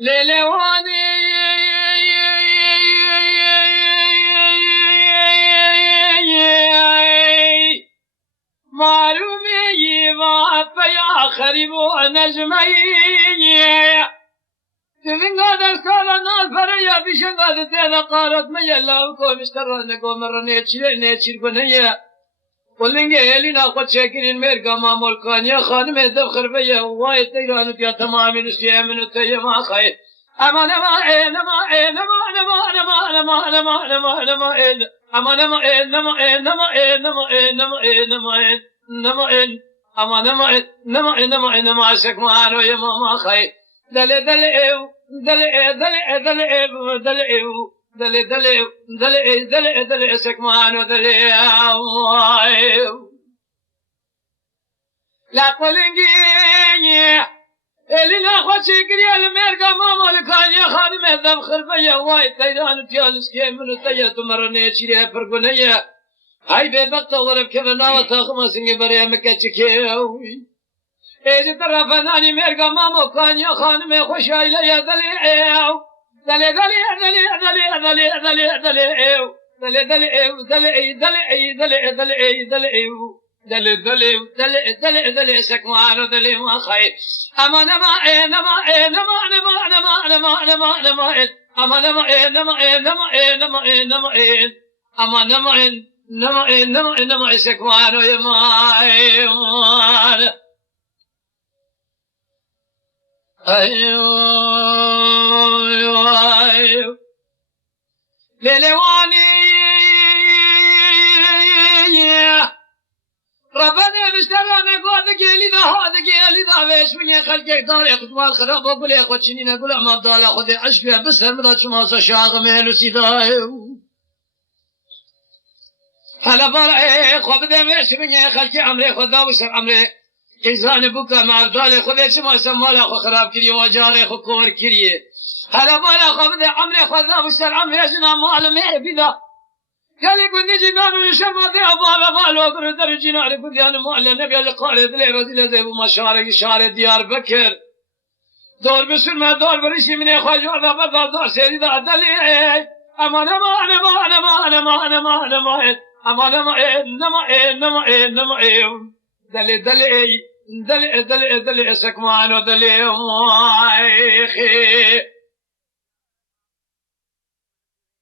لیلوانی معلومی و پیا خریب و نجمی تنقدر سال ناز برای بیشتر قدرت قارت میلا و کومستر نگومر نیچیر کنه ولنگه هلی نخود شکرین مرگا مامولکانیا خانم دفخر بیه وای تیرانو تیا تمامی نسیه منو تیه ما خیر امان امان امان امان امان امان امان امان امان امان امان امان امان امان سکمانو یه ماما خیر دل دل او دل دل دل او دل او دل دل دل دل دل سکمانو دل لا قلنگی الی نخواد شکری المرگا مامولکان یا خانم دبخر بیا وای تیرانو تیالس که منو تیتو مرنه چیره پرگونه ای بدبخت غرب که بناو تاخم سنگی برای مکچی که ایجی طرفنانی مرگا مامولکان یا خانم خوش ایلی دلی ایو دلی دلی دلی دلی دلی دلی دلی ایو دلی دلی ایو دلی ای دلی ای دلی ای دلی ای دلی ایو دلی دلی دلی دلی دلی سکمانو دلی ما خیر امان امان امان امان امان امان امان امان امان امان امان امان امان امان امان نمان نمان نمان سکمانو یمان ایو ایو لیلوانی ربنا بشترنا قاد قيلي ذا هذا قيلي ذا ويش من خلق دار اقتوال خراب وبل اخوت شنين اقول ما بدال اخذ عشق بسر مدا شما شاغ مهل سيداي هلا بار خو بده ويش من خلق امر خدا وسر امر انسان بوكا ما بدال خذ شما سمال اخو خراب كري وجار اخو كور كري هلا بار خو بده امر خدا وسر امر جنا مال مه بدا قال يقول نجي نانو يشمع ذي أبالا مالو أقول درجي نعرف ذي مؤلا نبي اللي قال ذي رزيل ذي ومشارك شارع ديار بكر دور بسلمة دور بريشي من إخوة جورنا بدل دور سيدي ذا دلي أمان أمان أمان أمان أمان أمان أمان أمان أمان دلي دلي دلي دلي دلي سكمان ودلي